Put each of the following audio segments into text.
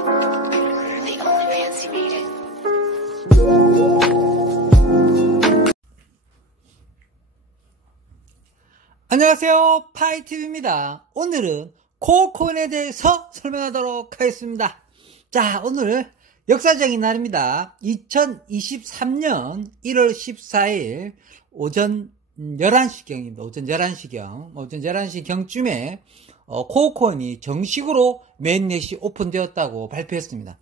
The only fancy made it. 안녕하세요, 파이TV입니다. 오늘은 코어코인에 대해서 설명하도록 하겠습니다. 자, 오늘 역사적인 날입니다. 2023년 1월 14일 오전 11시경입니다. 오전 11시경쯤에 코어코인이 정식으로 메인넷이 오픈되었다고 발표했습니다.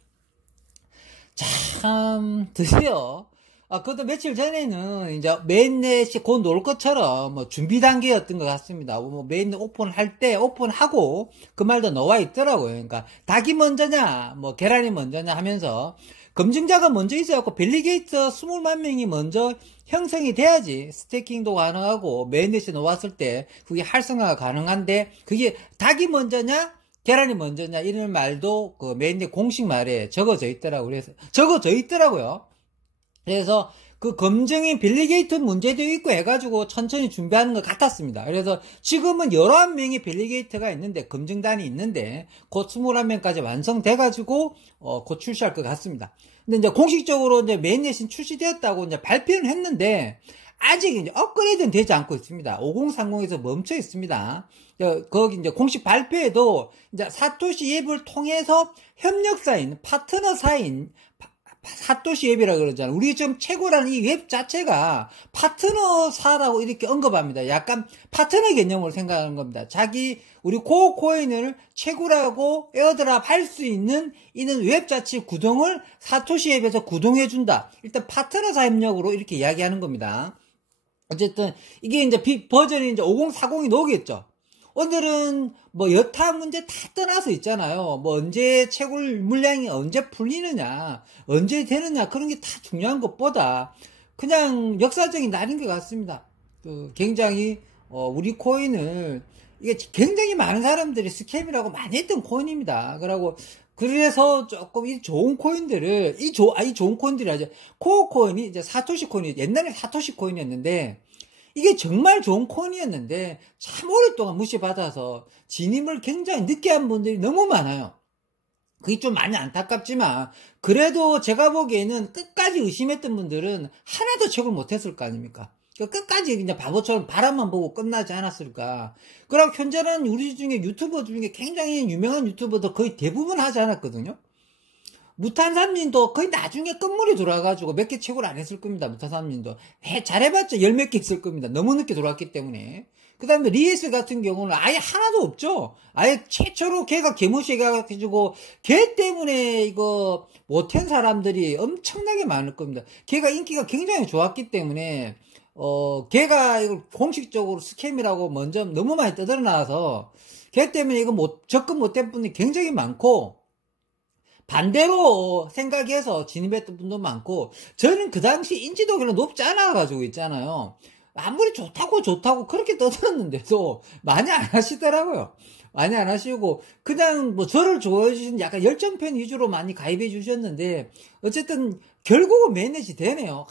참, 드디어 그것도 며칠 전에는 이제 메인넷이 곧 놀 것처럼 뭐 준비 단계였던 것 같습니다. 뭐 메인넷 오픈할 때 오픈하고 그 말도 나와 있더라고요. 그러니까 닭이 먼저냐, 뭐 계란이 먼저냐 하면서 검증자가 먼저 있어갖고 밸리게이터 20만 명이 먼저 형성이 돼야지 스테이킹도 가능하고 메인넷이 나왔을 때 그게 활성화가 가능한데 그게 닭이 먼저냐, 계란이 먼저냐 이런 말도 그 메인넷 공식 말에 적어져 있더라고요. 그래서 그 검증인 밸리게이터 문제도 있고 해가지고 천천히 준비하는 것 같았습니다. 그래서 지금은 11명의 밸리게이터가 있는데, 검증단이 있는데, 곧 21명까지 완성돼가지고, 곧 출시할 것 같습니다. 근데 이제 공식적으로 이제 메인넷이 출시되었다고 이제 발표는 했는데, 아직 이제 업그레이드는 되지 않고 있습니다. 5030에서 멈춰 있습니다. 거기 이제 공식 발표에도 이제 사토시 앱을 통해서 협력사인, 파트너사인, 사토시 앱이라 그러잖아요. 우리 지금 최고라는 이 웹 자체가 파트너사라고 이렇게 언급합니다. 약간 파트너 개념으로 생각하는 겁니다. 우리 코어코인을 최고라고 에어드랍 할 수 있는 이는 웹 자체 구동을 사토시 앱에서 구동해준다. 일단 파트너사 협력으로 이렇게 이야기하는 겁니다. 어쨌든 이게 이제 버전이 이제 5040이 나오겠죠. 오늘은 뭐 여타 문제 다 떠나서 있잖아요. 뭐 언제 채굴 물량이 언제 풀리느냐, 언제 되느냐 그런 게 다 중요한 것보다 그냥 역사적인 날인 것 같습니다. 굉장히 우리 코인을 이게 굉장히 많은 사람들이 스캠이라고 많이 했던 코인입니다. 그래서 조금 이 좋은 코인들을 이 좋은 코인들이 아주 코어 코인이 이제 사토시 코인이 옛날에 사토시 코인이었는데. 이게 정말 좋은 코인이었는데 참 오랫동안 무시받아서 진입을 굉장히 늦게 한 분들이 너무 많아요. 그게 좀 많이 안타깝지만 그래도 제가 보기에는 끝까지 의심했던 분들은 하나도 채굴 못했을 거 아닙니까? 끝까지 그냥 바보처럼 바람만 보고 끝나지 않았을까. 그리고 현재는 우리 중에 유튜버 중에 굉장히 유명한 유튜버도 거의 대부분 하지 않았거든요. 무탄산민도 거의 나중에 끝물이 돌아가지고 몇 개 채굴 안 했을 겁니다. 무탄산민도. 잘해봤자 10몇 개 있을 겁니다. 너무 늦게 돌아왔기 때문에. 그 다음에 리에스 같은 경우는 아예 하나도 없죠. 아예 최초로 걔가 개무시해가지고 걔 때문에 이거 못한 사람들이 엄청나게 많을 겁니다. 걔가 인기가 굉장히 좋았기 때문에 걔가 이걸 공식적으로 스캠이라고 먼저 너무 많이 떠들어나와서 걔 때문에 이거 접근 못한 분이 굉장히 많고 반대로 생각해서 진입했던 분도 많고, 저는 그 당시 인지도가 별로 높지 않아가지고 있잖아요. 아무리 좋다고 그렇게 떠들었는데도 많이 안 하시더라고요. 많이 안 하시고, 그냥 뭐 저를 좋아해 주시는 약간 열정팬 위주로 많이 가입해 주셨는데, 어쨌든 결국은 메인넷이 되네요.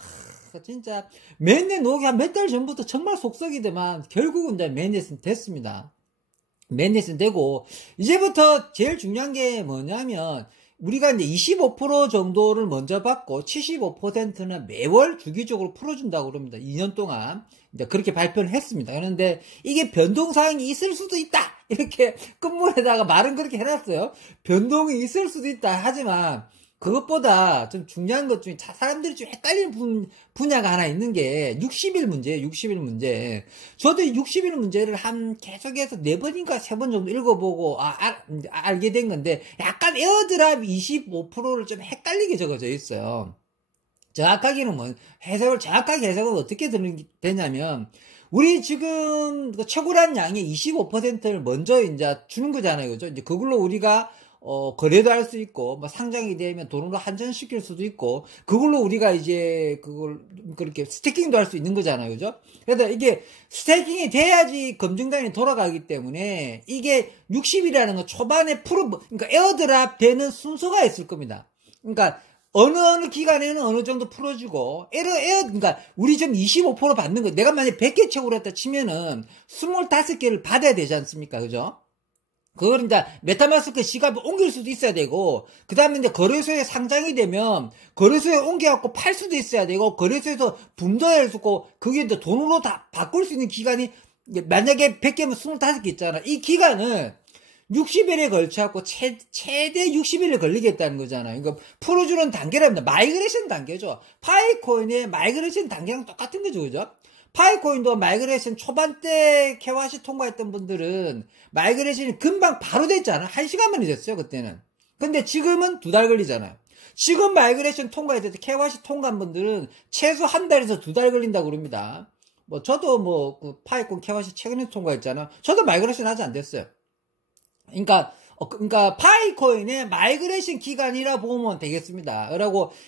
진짜 메인넷 나오기 한 몇 달 전부터 정말 속썩이더만 결국은 이제 메인넷은 됐습니다. 메인넷은 되고, 이제부터 제일 중요한 게 뭐냐면, 우리가 이제 25% 정도를 먼저 받고 75%는 매월 주기적으로 풀어준다고 그럽니다. 2년 동안. 이제 그렇게 발표를 했습니다. 그런데 이게 변동사항이 있을 수도 있다! 이렇게 끝물에다가 말은 그렇게 해놨어요. 변동이 있을 수도 있다. 하지만 그것보다 좀 중요한 것 중에 사람들이 좀 헷갈리는 분야가 하나 있는 게 60일 문제예요. 60일 문제. 저도 60일 문제를 계속해서 4번인가 3번 정도 읽어보고 알게 된 건데 약간 에어드랍 25%를 좀 헷갈리게 적어져 있어요. 정확하게는 정확하게 해석은 어떻게 되냐면 우리 지금 최고란 양의 25%를 먼저 이제 주는 거잖아요. 그죠? 이제 그걸로 우리가 거래도 할 수 있고, 뭐 상장이 되면 돈으로 환전시킬 수도 있고, 그걸로 우리가 이제 그렇게 스테이킹도 할 수 있는 거잖아요. 그죠? 그래서 이게 스테이킹이 돼야지 검증단이 돌아가기 때문에, 이게 60이라는 건 초반에 그러니까 에어드랍 되는 순서가 있을 겁니다. 그러니까, 어느 기간에는 어느 정도 풀어주고, 그러니까, 우리 좀 25% 받는 거, 내가 만약에 100개 채굴 했다 치면은, 25개를 받아야 되지 않습니까? 그죠? 그걸 이제 메타마스크 지갑을 옮길 수도 있어야 되고, 그 다음에 이제 거래소에 상장이 되면 거래소에 옮겨갖고 팔 수도 있어야 되고, 거래소에서 분도할 수 있고, 그게 이제 돈으로 다 바꿀 수 있는 기간이, 만약에 100개면 25개 있잖아. 이 기간을 60일에 걸쳐갖고 최대 60일에 걸리겠다는 거잖아요. 이거 풀어주는 단계랍니다. 마이그레이션 단계죠. 파이코인의 마이그레이션 단계랑 똑같은 거죠, 그죠? 파이코인도 마이그레이션 초반때 KYC 통과했던 분들은 마이그레이션이 금방 바로 됐잖아. 1시간 만에 됐어요, 그때는. 근데 지금은 2달 걸리잖아요. 지금 마이그레이션 통과했을 때 KYC 통과한 분들은 최소 1달에서 2달 걸린다고 그럽니다. 뭐, 저도 그 파이콘 KYC 최근에 통과했잖아. 저도 마이그레이션 아직 안 됐어요. 그러니까 파이코인의 마이그레이션 기간이라 보면 되겠습니다.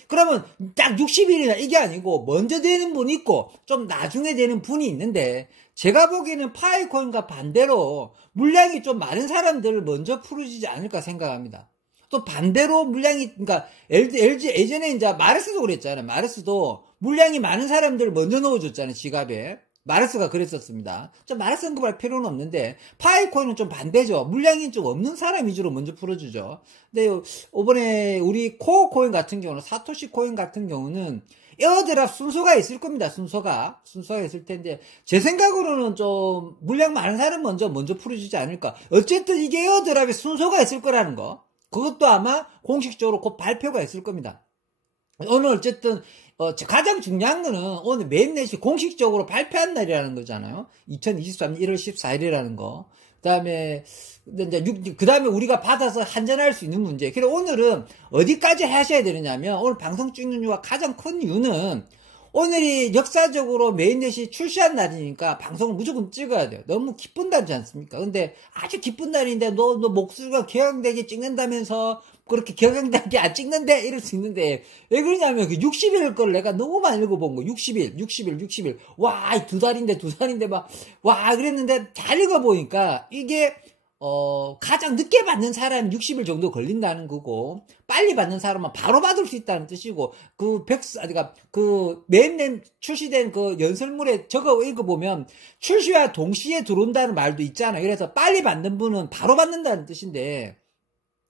그러면 딱 60일이나 이게 아니고 먼저 되는 분이 있고 좀 나중에 되는 분이 있는데, 제가 보기에는 파이코인과 반대로 물량이 좀 많은 사람들을 먼저 풀어주지 않을까 생각합니다. 또 반대로 물량이, 그러니까 LG 예전에 이제 마르스도 그랬잖아요. 마르스도 물량이 많은 사람들을 먼저 넣어줬잖아요, 지갑에. 마르스가 그랬었습니다. 마르스 언급할 필요는 없는데, 파이코인은 좀 반대죠. 물량이 좀 없는 사람 위주로 먼저 풀어주죠. 근데 이번에 우리 코어 코인 같은 경우는, 사토시 코인 같은 경우는 에어드랍 순서가 있을 겁니다. 순서가 있을 텐데, 제 생각으로는 좀 물량 많은 사람 먼저 풀어주지 않을까. 어쨌든 이게 에어드랍의 순서가 있을 거라는 거, 그것도 아마 공식적으로 곧 발표가 있을 겁니다. 오늘 어쨌든 가장 중요한 거는 오늘 메인넷이 공식적으로 발표한 날이라는 거잖아요. 2023년 1월 14일이라는 거. 그다음에 우리가 받아서 환전할 수 있는 문제. 그래서 오늘은 어디까지 하셔야 되느냐면, 오늘 방송 찍는 이유가 가장 큰 이유는 오늘이 역사적으로 메인넷이 출시한 날이니까 방송을 무조건 찍어야 돼요. 너무 기쁜 날이지 않습니까? 근데 아주 기쁜 날인데 너 목소리가 격양되게 찍는다면서 그렇게 격양되게 안 찍는데 이럴 수 있는데, 왜 그러냐면 그 60일 걸 내가 너무 많이 읽어본 거. 60일. 와, 2달인데 막, 와, 그랬는데 잘 읽어보니까 이게 가장 늦게 받는 사람이 60일 정도 걸린다는 거고, 빨리 받는 사람은 바로 받을 수 있다는 뜻이고, 그 맨 출시된 그 연설문에 적어 읽어보면 출시와 동시에 들어온다는 말도 있잖아요. 그래서 빨리 받는 분은 바로 받는다는 뜻인데,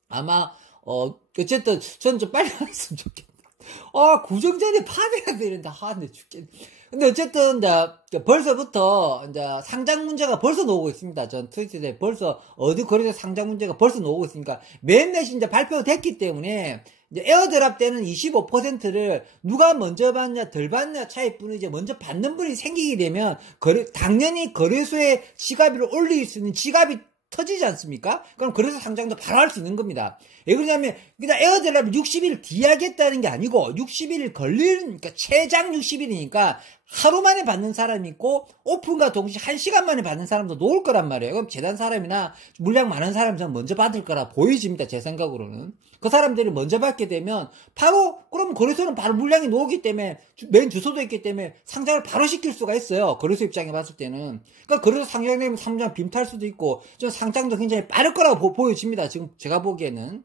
아마 어쨌든 저는 좀 빨리 받았으면 좋겠다. 구정전에 파내야 되는데, 내 죽겠네. 근데 어쨌든, 벌써부터, 상장 문제가 벌써 나오고 있습니다. 전 트위터에 벌써, 어디 거래소 상장 문제가 벌써 나오고 있으니까, 맨넷이 발표됐기 때문에, 에어드랍 때는 25%를 누가 먼저 받냐, 덜 받냐 차이 뿐이지, 먼저 받는 분이 생기게 되면, 당연히 거래소에 지갑을 올릴 수 있는 지갑이 터지지 않습니까? 그럼 거래소 상장도 바로 할 수 있는 겁니다. 왜 그러냐면, 그냥 에어드랍을 60일 뒤에 하겠다는 게 아니고, 60일 그러니까 최장 60일이니까, 하루 만에 받는 사람이 있고, 오픈과 동시에 1시간 만에 받는 사람도 놓을 거란 말이에요. 그럼 재단 사람이나 물량 많은 사람이 먼저 받을 거라 보여집니다. 제 생각으로는. 그 사람들이 먼저 받게 되면, 그럼 거래소는 바로 물량이 놓기 때문에, 메인 주소도 있기 때문에 상장을 바로 시킬 수가 있어요. 거래소 입장에 봤을 때는. 그러니까 거래소 상장되면 상장 빔탈 수도 있고, 좀 상장도 굉장히 빠를 거라고 보여집니다. 지금 제가 보기에는.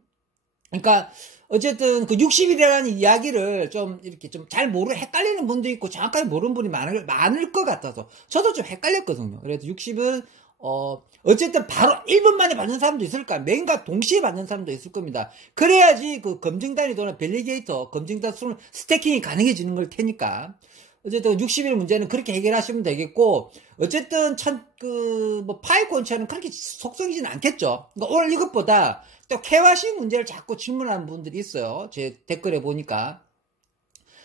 그러니까 어쨌든 그 60일이라는 이야기를 좀 이렇게 좀 잘 헷갈리는 분도 있고 정확하게 모르는 분이 많을 것 같아서 저도 좀 헷갈렸거든요. 그래서 60은 어쨌든 바로 1분 만에 받는 사람도 있을 거야. 메인과 동시에 받는 사람도 있을 겁니다. 그래야지 그 검증단이 도는 밸리게이터 검증단 수는 스태킹이 가능해지는 걸 테니까. 어쨌든 60일 문제는 그렇게 해결하시면 되겠고, 어쨌든 파이콘처럼 그렇게 속성이진 않겠죠. 그러니까 오늘 이것보다 또 KYC 문제를 자꾸 질문하는 분들이 있어요. 제 댓글에 보니까.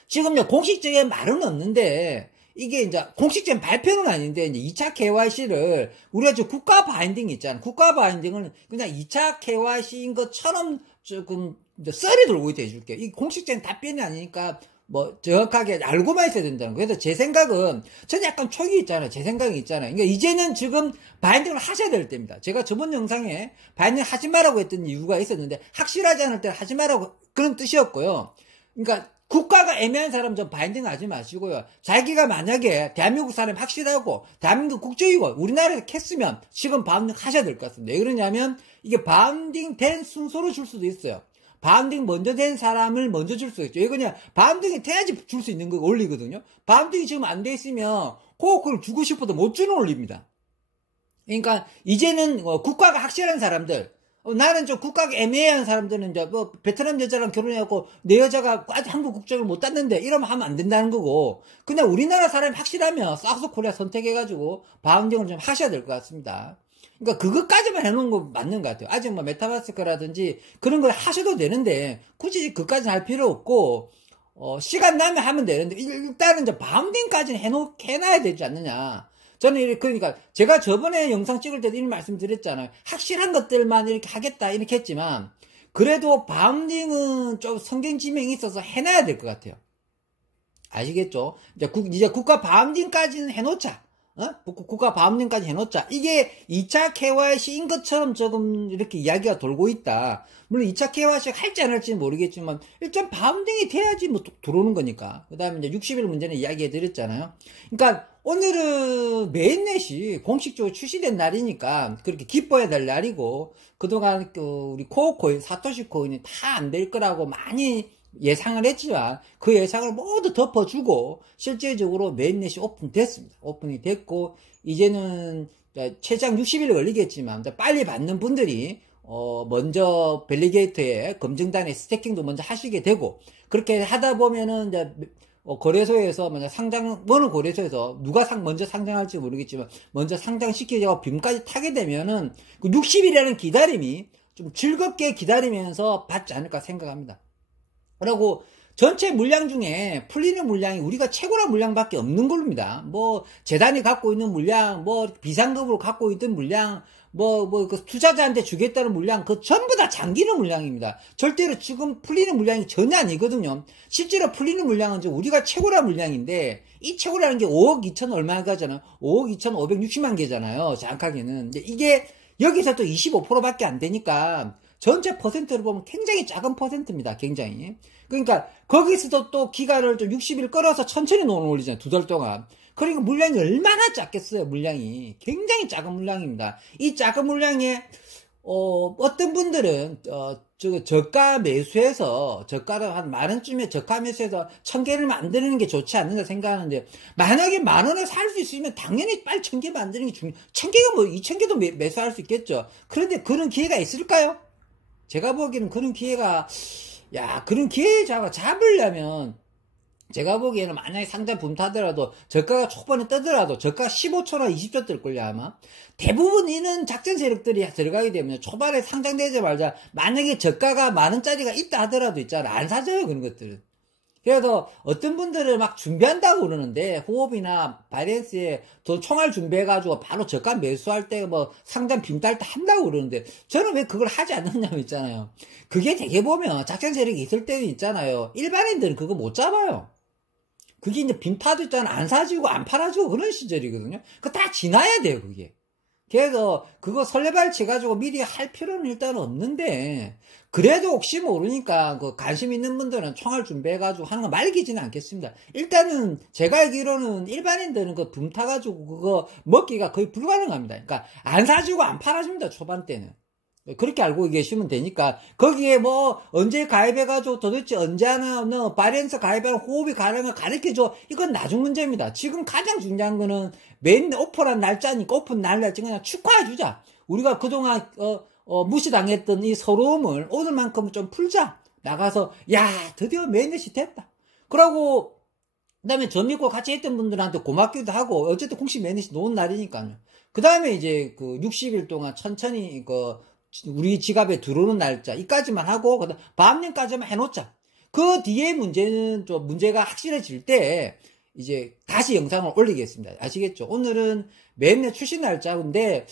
지금요, 공식적인 말은 없는데, 이게 이제 공식적인 발표는 아닌데, 이제 2차 KYC를 우리가 지금 국가 바인딩이 있잖아. 국가 바인딩은 그냥 2차 KYC인 것처럼 조금 썰이 돌고 있다 해줄게요. 이 공식적인 답변이 아니니까, 정확하게 알고만 있어야 된다는 거예요. 그래서 제 생각은, 저는 약간 촉이 있잖아요. 제 생각이 있잖아요. 그러니까 이제는 지금 바인딩을 하셔야 될 때입니다. 제가 저번 영상에 바인딩 하지 말라고 했던 이유가 있었는데, 확실하지 않을 때 하지 말라고 그런 뜻이었고요. 그러니까 국가가 애매한 사람 좀 바인딩 하지 마시고요. 자기가 만약에 대한민국 사람이 확실하고, 대한민국 국적이고, 우리나라에서 캤으면 지금 바인딩 하셔야 될 것 같습니다. 왜 그러냐면, 이게 바인딩 된 순서로 줄 수도 있어요. 바운딩 먼저 된 사람을 먼저 줄 수 있죠. 이거 그냥 바운딩이 돼야지 줄 수 있는 거 올리거든요. 바운딩이 지금 안 돼 있으면 코어콜을 주고 싶어도 못 주는 올립니다. 그러니까 이제는 국가가 확실한 사람들, 나는 좀 국가가 애매한 사람들은 이제 뭐 베트남 여자랑 결혼해갖고 내 여자가 아직 한국 국적을 못 땄는데 이러면 하면 안 된다는 거고, 그냥 우리나라 사람이 확실하면 사우스코리아 선택해가지고 방정을 좀 하셔야 될 것 같습니다. 그러니까 그것까지만 해놓은 거 맞는 것 같아요. 아직 뭐 메타마스크라든지 그런 걸 하셔도 되는데 굳이 그까지는 할 필요 없고, 시간 나면 하면 되는데 일단은 이제 바운딩까지는 해놔야 되지 않느냐. 저는 그러니까 제가 저번에 영상 찍을 때도 이런 말씀 드렸잖아요. 확실한 것들만 이렇게 하겠다 이렇게 했지만 그래도 바운딩은 좀 성경지명이 있어서 해놔야 될 것 같아요. 아시겠죠? 이제 국가 바운딩까지는 해놓자. 국가 바운딩까지 해놓자. 이게 2차 KYC인 것처럼 조금 이렇게 이야기가 돌고 있다. 물론 2차 KYC 할지 안 할지는 모르겠지만 일단 바운딩이 돼야지 뭐 들어오는 거니까. 그 다음에 이제 60일 문제는 이야기해 드렸잖아요. 그러니까 오늘은 메인넷이 공식적으로 출시된 날이니까 그렇게 기뻐해야 될 날이고, 그동안 우리 코어코인, 사토시 코인이 다 안 될 거라고 많이 예상을 했지만 그 예상을 모두 덮어주고 실제적으로 메인넷이 오픈됐습니다. 오픈이 됐고 이제는 최장 60일 걸리겠지만 빨리 받는 분들이 먼저 밸리게이터에 검증단의 스태킹도 먼저 하시게 되고, 그렇게 하다 보면은 이제 거래소에서 만약 어느 거래소에서 누가 먼저 상장할지 모르겠지만 먼저 상장시키려고 빔까지 타게 되면은 그 60일이라는 기다림이 좀 즐겁게 기다리면서 받지 않을까 생각합니다. 그리고 전체 물량 중에 풀리는 물량이 우리가 최고란 물량밖에 없는 겁니다. 뭐 재단이 갖고 있는 물량, 뭐 비상금으로 갖고 있던 물량, 그 투자자한테 주겠다는 물량, 그 전부 다 잠기는 물량입니다. 절대로 지금 풀리는 물량이 전혀 아니거든요. 실제로 풀리는 물량은 우리가 최고란 물량인데, 이 최고라는 게 5억 2천 얼마가잖아요. 5억 2천 560만 개잖아요. 정확하게는. 여기에 여기서 또 25%밖에 안 되니까 전체 퍼센트를 보면 굉장히 작은 퍼센트입니다. 굉장히. 그러니까 거기서도 또 기간을 좀 60일 끌어서 천천히 올리잖아요. 2달 동안. 그러니까 물량이 얼마나 작겠어요. 물량이 굉장히 작은 물량입니다. 이 작은 물량에 어떤 분들은 저가 매수해서, 저가를 한 10,000원쯤에 저가 매수해서 1,000개를 만드는 게 좋지 않는가 생각하는데, 만약에 10,000원에 살 수 있으면 당연히 빨리 1,000개 만드는 게 1,000개가 뭐 2,000개도 매수할 수 있겠죠. 그런데 그런 기회가 있을까요? 제가 보기에는 그런 기회가, 그런 기회 잡으려면 제가 보기에는 만약에 상장 붐타더라도 저가가 초반에 뜨더라도 저가 15초나 20초 뜰걸요 아마. 대부분 이런 작전 세력들이 들어가게 되면 초반에 상장되자마자 만약에 저가가 10,000원짜리가 있다 하더라도 있잖아, 안 사줘요 그런 것들은. 그래서 어떤 분들은 막 준비한다고 그러는데, 호흡이나 바이낸스에 돈 총알 준비해가지고 바로 저가 매수할 때 뭐 상장 빔 딸 때 한다고 그러는데, 저는 왜 그걸 하지 않느냐고 있잖아요. 그게 되게 보면 작전 세력이 있을 때는 있잖아요. 일반인들은 그거 못 잡아요. 그게 이제 빔타도 있잖아. 안 사주고 안 팔아주고 그런 시절이거든요. 그거 다 지나야 돼요, 그게. 그래서 그거 설레발 쳐가지고 미리 할 필요는 일단 없는데, 그래도 혹시 모르니까 그 관심 있는 분들은 총알 준비해가지고 하는 거 말기지는 않겠습니다. 일단은 제가 알기로는 일반인들은 그 붐 타가지고 그거 먹기가 거의 불가능합니다. 그러니까 안 사주고 안 팔아줍니다, 초반 때는. 그렇게 알고 계시면 되니까, 거기에 뭐 언제 가입해가지고 도대체 언제 하나 바이낸스 가입하는 호흡이 가능한 가르쳐줘, 이건 나중 문제입니다. 지금 가장 중요한 거는 메인 오픈한 날짜니까, 오픈 날짜 그냥 축하해주자. 우리가 그동안 무시당했던 이 서러움을 오늘만큼은 좀 풀자. 나가서 드디어 메인넷이 됐다. 그러고 그다음에 저 믿고 같이 했던 분들한테 고맙기도 하고, 어쨌든 공식 메인넷이 놓은 날이니까요. 그 다음에 이제 그 60일 동안 천천히 우리 지갑에 들어오는 날짜 이까지만 하고 그다음 밤년까지만 해놓자. 그 뒤에 문제는 좀 문제가 확실해질 때 이제 다시 영상을 올리겠습니다. 아시겠죠? 오늘은 맨날 출시 날짜인데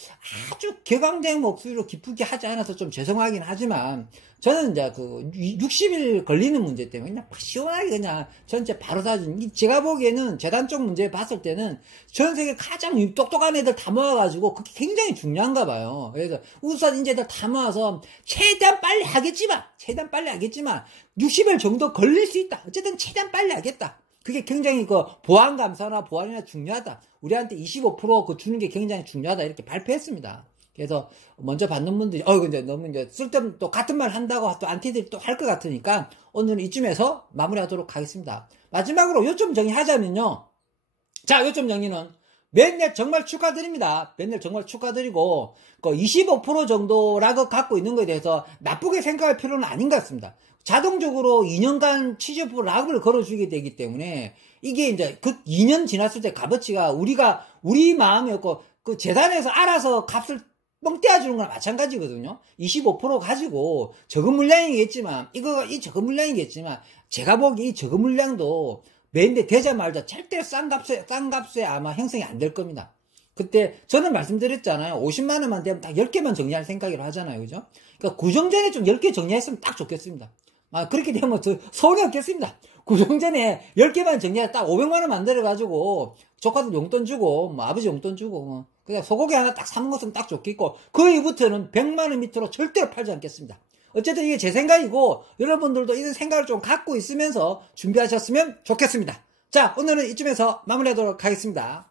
아주 격앙된 목소리로 기쁘게 하지 않아서 좀 죄송하긴 하지만, 저는 이제 그 60일 걸리는 문제 때문에 그냥 시원하게 그냥 전체 바로 사준, 제가 보기에는 재단 쪽 문제 봤을 때는 전 세계 가장 똑똑한 애들 다 모아가지고 그게 굉장히 중요한가 봐요. 그래서 우수한 인재들 다 모아서 최대한 빨리 하겠지만 60일 정도 걸릴 수 있다. 어쨌든 최대한 빨리 하겠다. 그게 굉장히 보안 감사나 보안이나 중요하다. 우리한테 25% 주는 게 굉장히 중요하다. 이렇게 발표했습니다. 그래서 먼저 받는 분들이 근데 너무 이제 쓸데없는 또 같은 말 한다고 또 안티들이 또 할 것 같으니까 오늘은 이쯤에서 마무리하도록 하겠습니다. 마지막으로 요점 정리하자면요. 자, 요점 정리는 맨날 정말 축하드립니다. 맨날 정말 축하드리고, 그 25% 정도 락을 갖고 있는 거에 대해서 나쁘게 생각할 필요는 아닌 것 같습니다. 자동적으로 2년간 취업 락을 걸어주게 되기 때문에, 이게 이제 그 2년 지났을 때 값어치가 우리 마음이었고, 그 재단에서 알아서 값을 뻥 떼어주는 거랑 마찬가지거든요. 25% 가지고 적은 물량이겠지만, 이 적은 물량이겠지만, 제가 보기 이 적은 물량도 매인데 되자마자 절대 싼 값에 아마 형성이 안 될 겁니다. 그때 저는 말씀드렸잖아요. 50만 원만 되면 딱 10개만 정리할 생각으로 하잖아요. 그죠? 그러니까 구정전에 좀 10개 정리했으면 딱 좋겠습니다. 그렇게 되면 저 서운해 없겠습니다. 구정전에 10개만 정리해서 딱 500만 원 만들어가지고 조카들 용돈 주고 아버지 용돈 주고 그냥 소고기 하나 딱 사는 것은 딱 좋겠고 그 이후부터는 100만 원 밑으로 절대로 팔지 않겠습니다. 어쨌든 이게 제 생각이고 여러분들도 이런 생각을 좀 갖고 있으면서 준비하셨으면 좋겠습니다. 자, 오늘은 이쯤에서 마무리하도록 하겠습니다.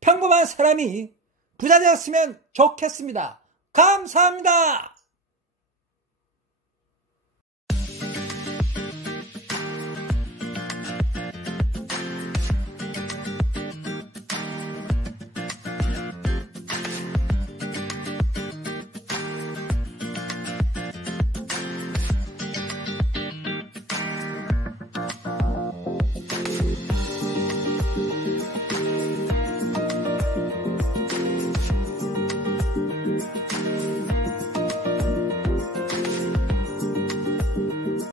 평범한 사람이 부자 되었으면 좋겠습니다. 감사합니다.